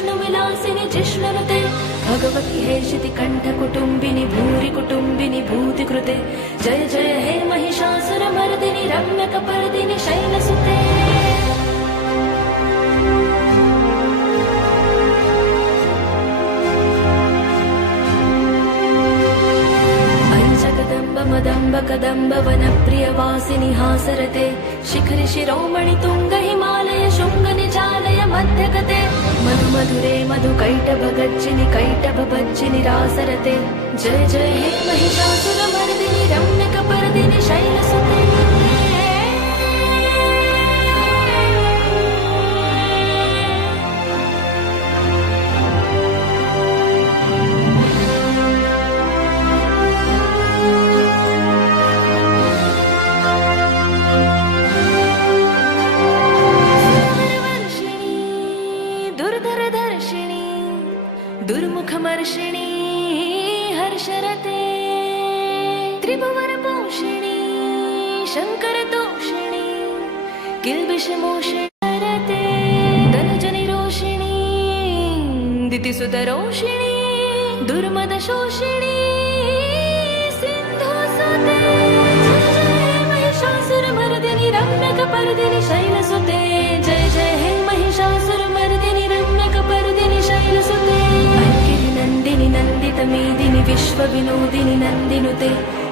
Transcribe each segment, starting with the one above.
विष्णुविलासिनि जिष्णुनुते भगवति हेशिति कण्ठकुटुम्बिनि भूरि कुटुम्बिनि भूतिकृते जय जय हे महिषासुरमर्दिनि रम्यकपर्दिनि शैलसुते मदम्ब कदम्ब वनप्रियवासिनि हासरते शिखरि शिरोमणि तुंग हिमालय शुंग निजालय मध्यगते मधुमधुरे मधुकैटभ गज्जिनि कैटभ भज्जिनि रासरते जय जय हे महिषासुरमर्दिनि रम्यकपर्दिनि शैलसुते दुर्मुखमर्षिणी हर्षरते त्रिभुवनपोषिणी शङ्करतोषिणी किल्बिषमोषिणरते धनुजनिरोषिणी दितिसुतरोषिणी दुर्मदशोषिणी सिन्धुसुते महिषासुरमर्दिनि रम्यकपर्दिनि शैलसुते जय जय हे महिषासुरमर्दिनि रम्यकपर्दिनि शैलसुते नन्दिनि नन्दितमेदिनि विश्वविनोदिनि नन्दिनुते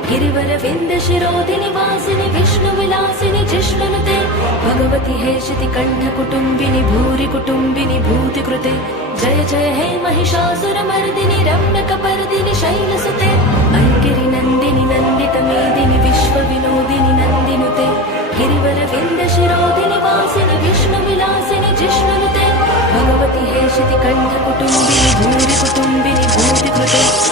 गिरिवरविन्दशिरोदिनि वासिनि विष्णुविलासिनि जिष्णुनुते भगवति हेशिति कण्ठकुटुम्बिनि भूरि कुटुम्बिनि भूतिकृते जय जय हे महिषासुरमर्दिनि रम्यकपर्दिनि शैलसुते ऐगिरिनन्दिनि नन्दितमेदिनि विश्वविनोदिनि नन्दिनुते गिरिवरविन्दशिरोदिनि वासिनि विष्णुविलासिनि जिष्णुनुते भगवति हेशिति कण्ठकुटुम्बिनि भूरि कुटुम्बिनि भूतिकृते